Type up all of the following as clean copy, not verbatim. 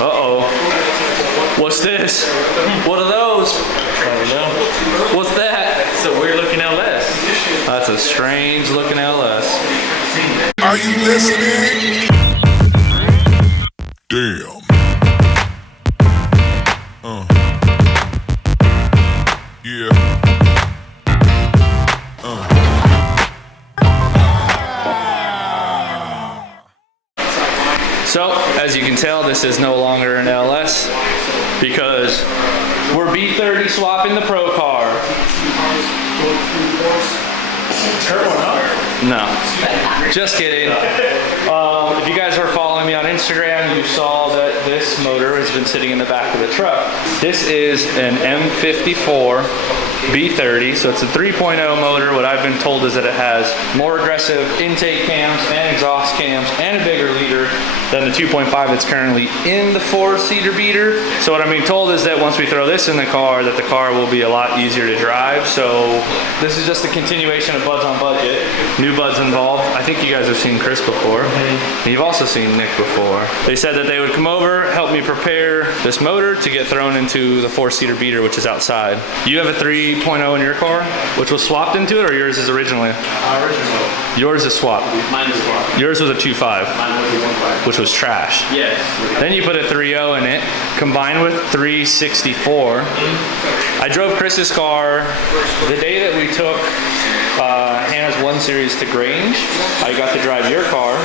Uh-oh. What's this? What are those? I don't know. What's that? It's a weird looking LS. That's a strange looking LS. Are you listening? Damn. Yeah. So, as you can tell, this is no longer an LS because we're B30 swapping the Pro car. Turbo up. No, just kidding. If you guys were following me on Instagram, you saw that this motor has been sitting in the back of the truck. This is an M54 B30, so it's a 3.0 motor. What I've been told is that it has more aggressive intake cams and exhaust cams and a bigger leader than the 2.5 that's currently in the 4-seater beater. So what I'm being told is that once we throw this in the car, that the car will be a lot easier to drive. So this is just a continuation of Buds on Budget. New buds involved. I think you guys have seen Chris before. And you've also seen Nick before. They said that they would come over, help me prepare this motor to get thrown into the 4-seater beater, which is outside. You have a 3.0 in your car, which was swapped into it, or yours is originally? Original. Yours is swapped. Mine is swapped. Yours was a 2.5. Mine was a 1.5. Which was trash. Yes. Then you put a 3.0 in it, combined with 364. I drove Chris's car the day that we took Hannah's 1 Series to Grange. I got to drive your car.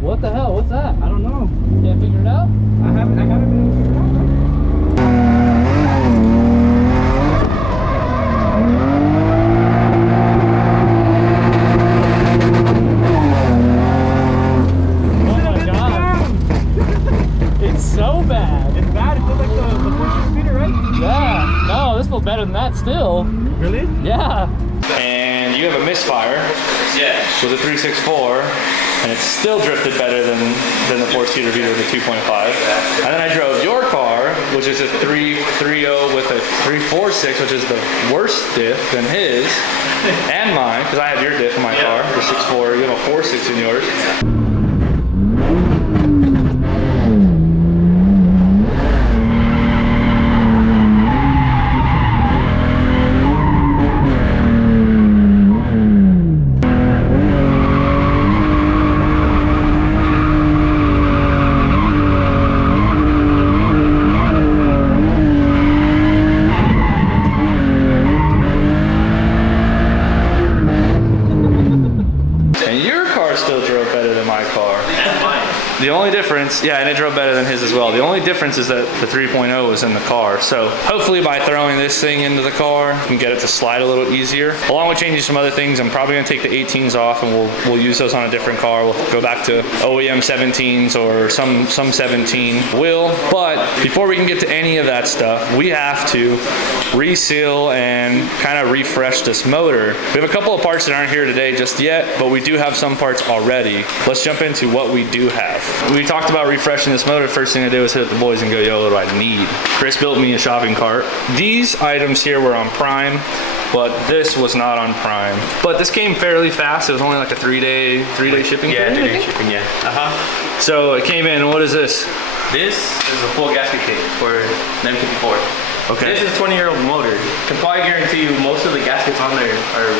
What the hell? What's that? I don't know. Can't figure it out? I haven't been able to figure it out. Oh my god. It's so bad. It's bad. It feels like the 4-seater beater, right? Yeah. No, this feels better than that still. Really? Yeah. And you have a misfire. Yeah. With a 364. And it's still drifted better than the 4-seater beater with a 2.5. And then I drove your car, which is a 3.30 with a 346, which is the worst diff than his and mine, because I have your diff in my car, the 6.4. You have a 4.6 in yours. The only difference, yeah, and it drove better than his as well. The only difference is that the 3.0 was in the car. So hopefully by throwing this thing into the car, we can get it to slide a little easier. Along with changing some other things, I'm probably gonna take the 18s off and we'll use those on a different car. We'll go back to OEM 17s or some 17 wheel. But before we can get to any of that stuff, we have to reseal and kind of refresh this motor. We have a couple of parts that aren't here today just yet, but we do have some parts already. Let's jump into what we do have. We talked about refreshing this motor. First thing I did was hit up the boys and go, yo, what do I need? Chris built me a shopping cart. These items here were on Prime, but this was not on Prime. But this came fairly fast. It was only like a three-day shipping. Yeah, 3-day shipping, yeah. So it came in, what is this? This is a full gasket kit for an M54. Okay. This is a 20-year-old motor. Can probably guarantee you most of the gaskets on there are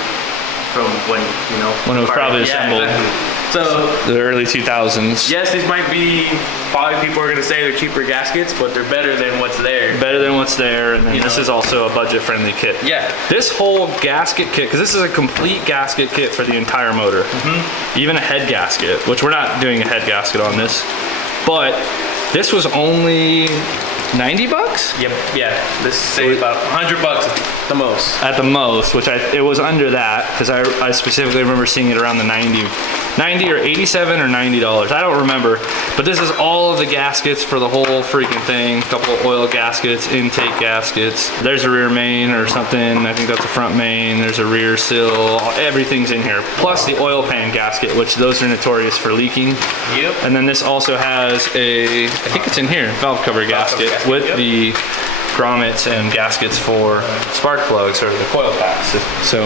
from when it was probably assembled. Yeah, exactly. So the early 2000s. Yes, these might be, probably people are gonna say they're cheaper gaskets, but they're better than what's there. Better than what's there, and then this is also a budget-friendly kit. Yeah. This whole gasket kit, because this is a complete gasket kit for the entire motor. Even a head gasket, which we're not doing a head gasket on this, but this was only 90 bucks? Yep, yeah. This saves about 100 bucks at the most. At the most, which it was under that, because I specifically remember seeing it around the 90 90 or 87 or $90. I don't remember. But this is all of the gaskets for the whole freaking thing. A couple of oil gaskets, intake gaskets. There's a rear main or something. I think that's a front main. There's a rear sill. Everything's in here. Plus the oil pan gasket, which those are notorious for leaking. Yep. And then this also has a, I think it's in here, valve cover gasket with the grommets and gaskets for spark plugs or the coil packs. So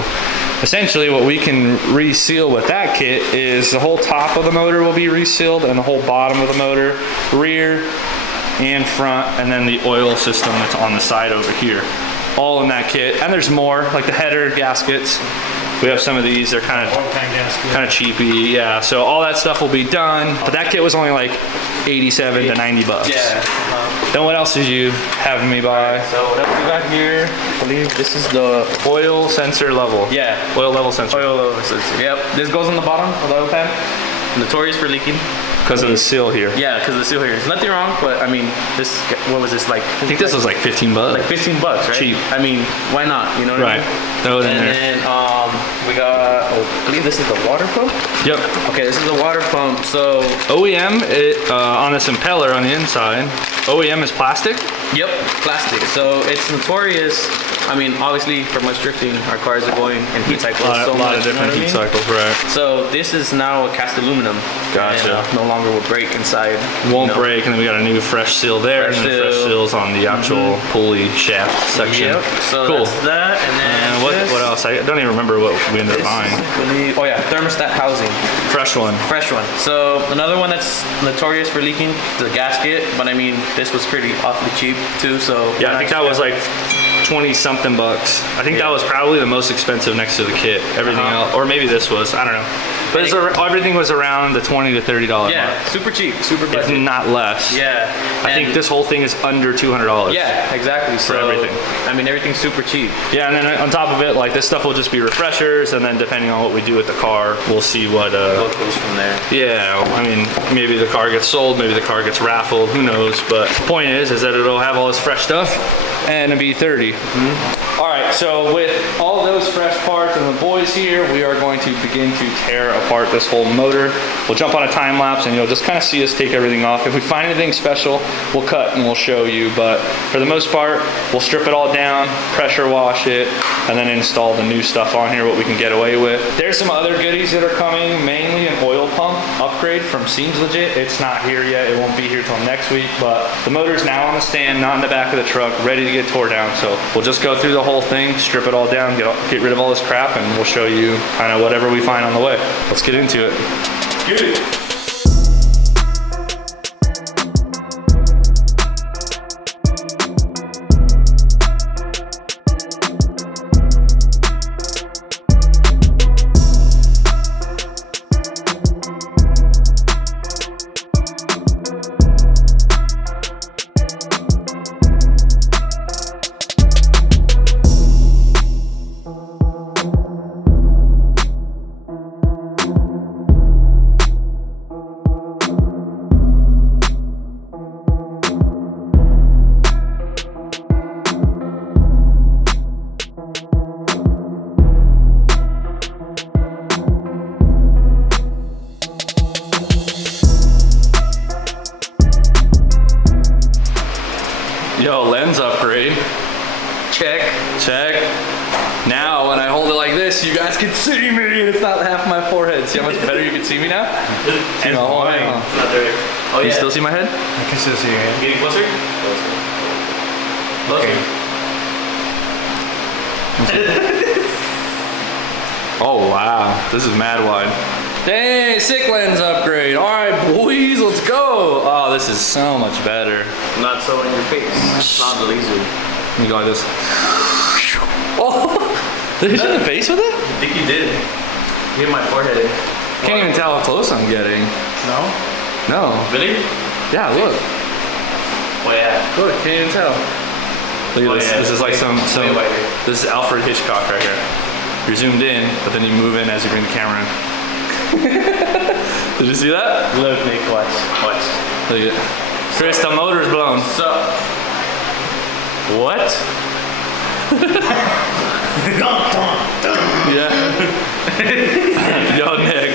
essentially what we can reseal with that kit is the whole top of the motor will be resealed and the whole bottom of the motor, rear and front, and then the oil system that's on the side over here. All in that kit. And there's more, like the header gaskets. We have some of these, they're kind of cheapy, yeah. So all that stuff will be done. But that kit was only like 87 to 90 bucks. Yeah. Then what else did you have me buy? So what else we got here? I believe this is the Oil sensor level. Yeah. Oil level sensor. Oil level sensor. Yep. This goes on the bottom of the oil pan. Notorious for leaking. Because of the seal here. Yeah, because of the seal here. There's nothing wrong, but I mean, this, what was this like? I think this was like 15 bucks. Like 15 bucks, right? Cheap. I mean, why not? You know what I mean? Throw it in And there. then we got, I believe this is the water pump. Yep. Okay, this is the water pump. So OEM, on this impeller on the inside, OEM is plastic. Yep, plastic. So it's notorious. I mean, obviously, for much drifting, our cars are going in heat cycles. A lot of different heat cycles, right? So this is now a cast aluminum. Gotcha. And, no longer will break inside. Won't break, and then we got a new fresh seal there, Fresh and then the fresh seal. seals on the actual pulley shaft section. Yep. So cool. that's that, and then What else? I don't even remember what we ended up buying. Oh yeah, thermostat housing. Fresh one. Fresh one. So another one that's notorious for leaking, the gasket. But I mean, this was pretty awfully cheap too. So Yeah, I think that was like 20 something bucks. I think that was probably the most expensive next to the kit. Everything else, or maybe this was, I don't know. But everything was around the $20 to $30 mark. super cheap, super If budget. not less. Yeah. I think this whole thing is under $200. Yeah, exactly. For So, everything. I mean, everything's super cheap. Yeah, and then on top of it, like this stuff will just be refreshers, and then depending on what we do with the car, we'll see what What goes from there? yeah, I mean, maybe the car gets sold, maybe the car gets raffled, who knows, but the point is that it'll have all this fresh stuff and a B30. All right, so with all those fresh parts and the boys here, we are going to begin to tear apart this whole motor. We'll jump on a time lapse and you'll just kind of see us take everything off. If we find anything special, we'll cut and we'll show you, but for the most part, we'll strip it all down, pressure wash it, and then install the new stuff on here, what we can get away with. There's some other goodies that are coming, mainly an oil pump upgrade from Seems Legit. It's not here yet, it won't be here till next week, but the motor's now on the stand, not in the back of the truck, ready to get tore down. So we'll just go through the whole thing, strip it all down, get rid of all this crap, and we'll show you kind of whatever we find on the way. Let's get into it. Get it. Yo, lens upgrade. Check. Check. Now, when I hold it like this, you guys can see me, and it's not half my forehead. See how much better you can see me now? And Oh, mine. wow. Not there. Oh, You yeah. still see my head? I can still see your hand. Getting closer? Closer. Oh, wow. This is mad wide. Dang, sick lens upgrade. All right, boys, let's go. Oh, this is so much better. Not so in your face. Not the laser. Let me go like this. Oh, did it hit in the face with it? I think you did. You hit my forehead. Can't even tell how close I'm getting. No? No. Really? Yeah, look. Oh yeah. Look, can't even tell. Look at Oh, this. yeah. This is like some. Way wider. This is Alfred Hitchcock right here. You're zoomed in, but then you move in as you bring the camera in. Did you see that? Look, Nick, watch. Watch. Look at it. Chris, the motor's blown. So. What? Yeah. Yo, Nick.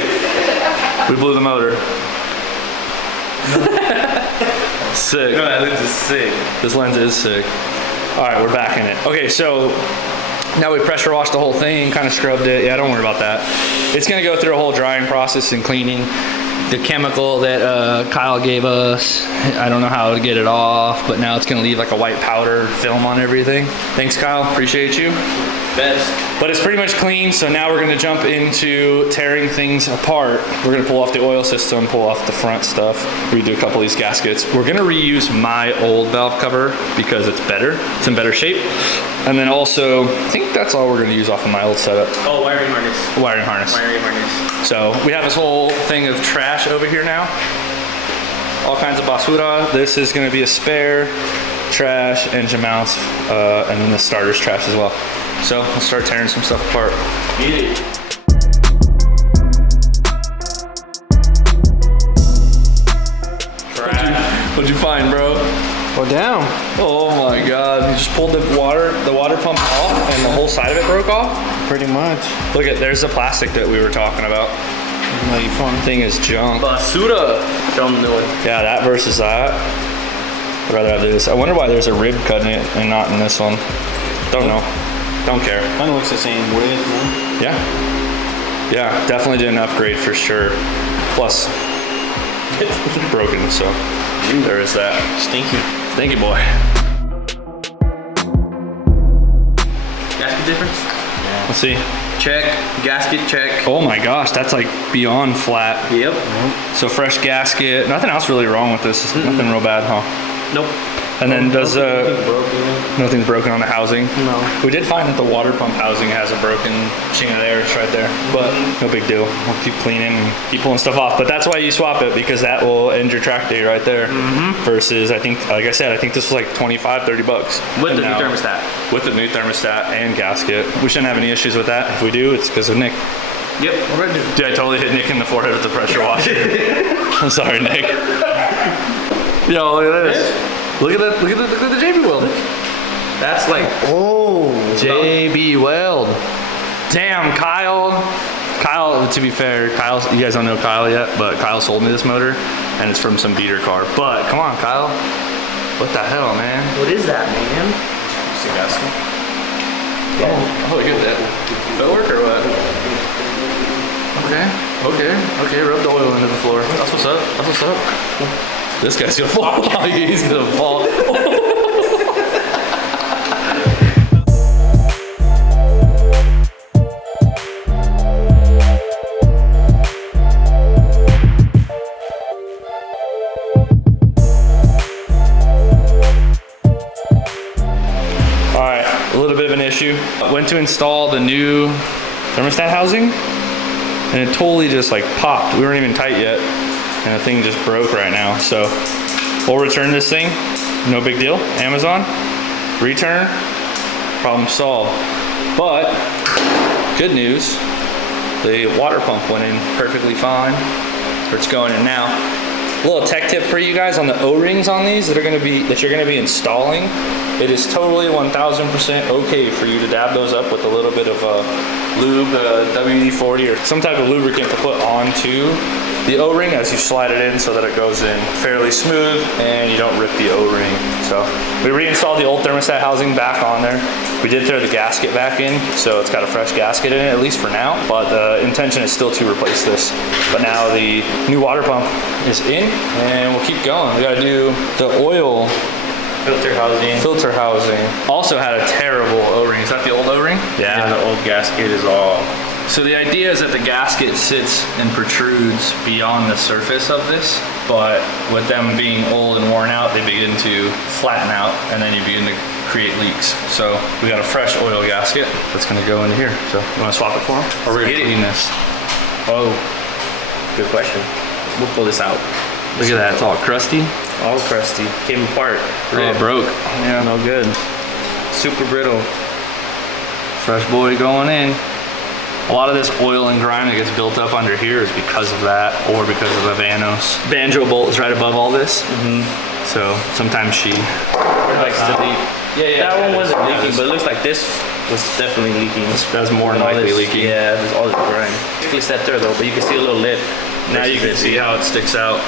We blew the motor. Sick. No, that lens is sick. This lens is sick. All right, we're back in it. Okay, so now we pressure washed the whole thing, kind of scrubbed it. Yeah, don't worry about that. It's gonna go through a whole drying process and cleaning. The chemical that Kyle gave us, I don't know how to get it off, but now it's gonna leave like a white powder film on everything. Thanks, Kyle, appreciate you. Best. But it's pretty much clean, so now we're gonna jump into tearing things apart. We're gonna pull off the oil system, pull off the front stuff, redo a couple of these gaskets. We're gonna reuse my old valve cover because it's better, it's in better shape. And then also, I think that's all we're gonna use off of my old setup. Oh, wiring harness. Wiring harness. Wiring harness. So we have this whole thing of trash over here now. All kinds of basura. This is gonna be a spare, trash, engine mounts, and then the starter's trash as well. So let's start tearing some stuff apart. Beat it. What'd you find, bro? Go down. Oh my God, you just pulled the water pump off and the whole side of it broke off? Pretty much. Look at, there's the plastic that we were talking about. Like fun. Thing is junk. Basura. Show them the one. Yeah, that versus that. I'd rather have this. I wonder why there's a rib cut in it and not in this one. Don't know. Don't care. Kind of looks the same width, man. Yeah. Yeah, definitely did an upgrade for sure. Plus, it's broken, so there is that. Stinky. Stinky boy. Gasket difference? Let's see. Check. Gasket check. Oh my gosh, that's like beyond flat. Yep. So fresh gasket. Nothing else really wrong with this. Nothing real bad, huh? Nope. And then does Broken. nothing's broken on the housing? No. We did find that the water pump housing has a broken ching of air right there, but no big deal. We'll keep cleaning and keep pulling stuff off. But that's why you swap it, because that will end your track day right there. Versus, I think, like I said, I think this was like 25, 30 bucks. With And the new now- thermostat. With the new thermostat and gasket. We shouldn't have any issues with that. If we do, it's because of Nick. Yep. What did I do? Dude, I totally hit Nick in the forehead with the pressure washer. I'm sorry, Nick. Yo, look at this. Look at that. Look at the JB weld. That's like, Oh. JB weld. Damn, Kyle. Kyle, to be fair, you guys don't know Kyle yet, but Kyle sold me this motor, and it's from some beater car. But come on, Kyle. What the hell, man? what is that, man? It's a gasket. Oh, look at that. That work or what? Okay. Rub the oil into the floor. That's what's up. That's what's up. This guy's gonna fall. He's gonna fall. All right, a little bit of an issue. Went to install the new thermostat housing, and it totally just like popped. We weren't even tight yet, and the thing just broke right now. So we'll return this thing, no big deal. Amazon, return, problem solved. But good news, the water pump went in perfectly fine, or it's going in now. A little tech tip for you guys on the O-rings on these that you're gonna be installing. It is totally 1000% okay for you to dab those up with a little bit of lube, WD-40 or some type of lubricant to put onto the O-ring as you slide it in so that it goes in fairly smooth and you don't rip the O-ring. So we reinstalled the old thermostat housing back on there. We did throw the gasket back in, so it's got a fresh gasket in it, at least for now. But the intention is still to replace this. But now the new water pump is in and we'll keep going. We gotta do the oil Filter housing. filter housing. Also had a terrible O-ring. Is that the old O-ring? Yeah, the old gasket is all. So the idea is that the gasket sits and protrudes beyond the surface of this, but with them being old and worn out, they begin to flatten out and then you begin to create leaks. So we got a fresh oil gasket that's gonna go into here. So you wanna swap it for them? Or we're gonna clean this? Oh, good question. We'll pull this out. Look at that, it's all crusty. All crusty. Came apart. Oh, it broke. Yeah. No good. Super brittle. Fresh boy going in. A lot of this oil and grime that gets built up under here is because of that, or because of the Vanos. Banjo bolt is right above all this. So sometimes she Likes to leak. Yeah, That one wasn't yeah, leaking, but it looks like this was definitely leaking. that's more than All likely this- leaking. Yeah, there's all this grime. Basically set there though, but you can see a little lip. Now you can see how it sticks out.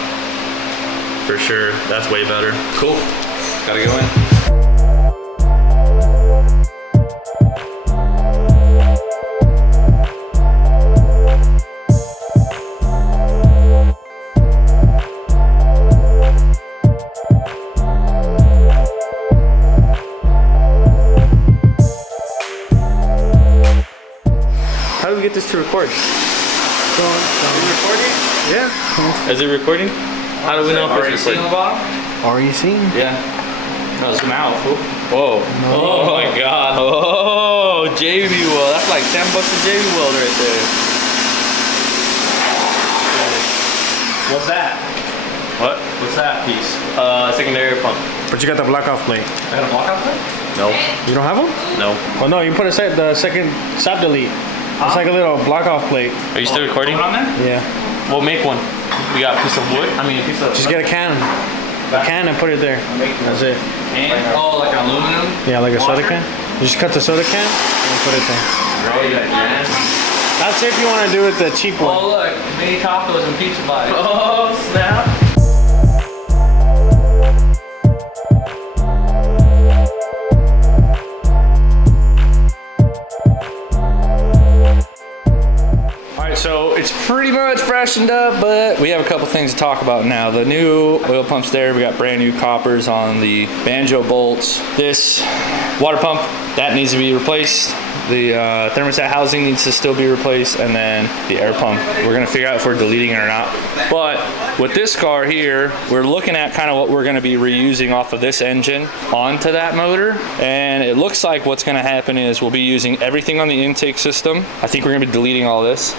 For sure, that's way better. Cool, gotta go in. How do we get this to record? Is it recording? Yeah. Is it recording? How do we know if it's recording? REC? Yeah. No, zoom out, fool. Whoa. Oh my god. Oh, JB weld. That's like $10 a JB weld right there. What's that? What? What's that piece? Secondary pump. But you got the block off plate. I got a block out there? No. You don't have them? No. Oh no, you put the second stop delete. It's like a little block off plate. Are you still recording? On there? Yeah. We'll make one. We got a piece of wood. I mean, a piece of. Just get a can. A can and put it there. That's it. Oh, like an aluminum? Yeah, like a soda washer? can. You just cut the soda can and put it there. Oh, you got a can? That's if you want to do it the cheap one. Oh, look, mini tacos and pizza bites. Oh, snap. So it's pretty much freshened up, but we have a couple things to talk about now. The new oil pumps there, we got brand new coppers on the banjo bolts. This water pump, that needs to be replaced. The thermostat housing needs to still be replaced, and then the air pump. We're gonna figure out if we're deleting it or not. But with this car here, we're looking at kind of what we're gonna be reusing off of this engine onto that motor. And it looks like what's gonna happen is we'll be using everything on the intake system. I think we're gonna be deleting all this.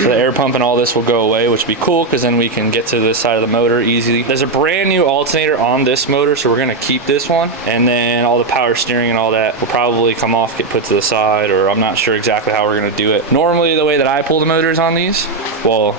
So the air pump and all this will go away, which would be cool because then we can get to this side of the motor easily. There's a brand new alternator on this motor, so we're gonna keep this one. And then all the power steering and all that will probably come off, get put to the side, or I'm not sure exactly how we're gonna do it. Normally the way that I pull the motors on these, well,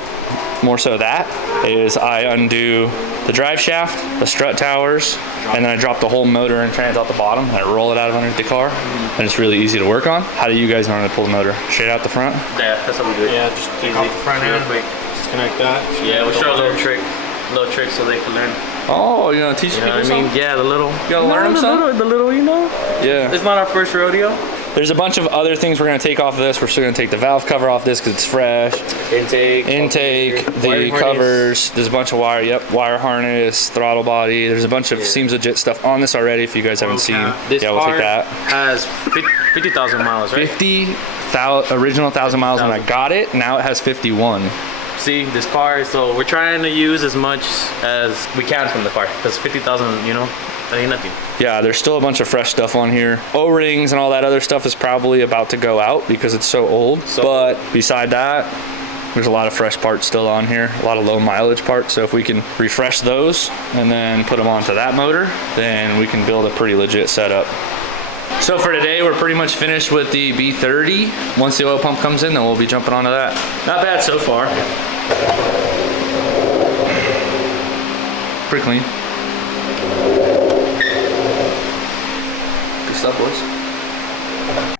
more so that, is I undo the drive shaft, the strut towers, and then I drop the whole motor and trans out the bottom, and I roll it out of underneath the car, and it's really easy to work on. How do you guys normally pull the motor? Straight out the front? Yeah, that's how we do it. Yeah, just take off the front end. Disconnect that. Yeah, we'll show a little trick so they can learn. Oh, you know, teach You know people what I mean? something? Yeah, the little. You gotta learn them something? The little, you know? Yeah. It's not our first rodeo. There's a bunch of other things we're gonna take off of this. We're still gonna take the valve cover off this because it's fresh. Intake, The wire covers. There's a bunch of wire harness, throttle body. There's a bunch of seems legit stuff on this already if you guys haven't seen. This Yeah, we'll car take that. has 50,000 miles, right? 50,000 original 1,000 miles when I got it. Now it has 51. See, this car, so we're trying to use as much as we can from the car. Because 50,000, you know, that ain't nothing. Yeah, there's still a bunch of fresh stuff on here. O-rings and all that other stuff is probably about to go out because it's so old. But beside that, there's a lot of fresh parts still on here, a lot of low mileage parts. So if we can refresh those and then put them onto that motor, then we can build a pretty legit setup. So for today, we're pretty much finished with the B30. Once the oil pump comes in, then we'll be jumping onto that. Not bad so far. Pretty clean. Good stuff, boys.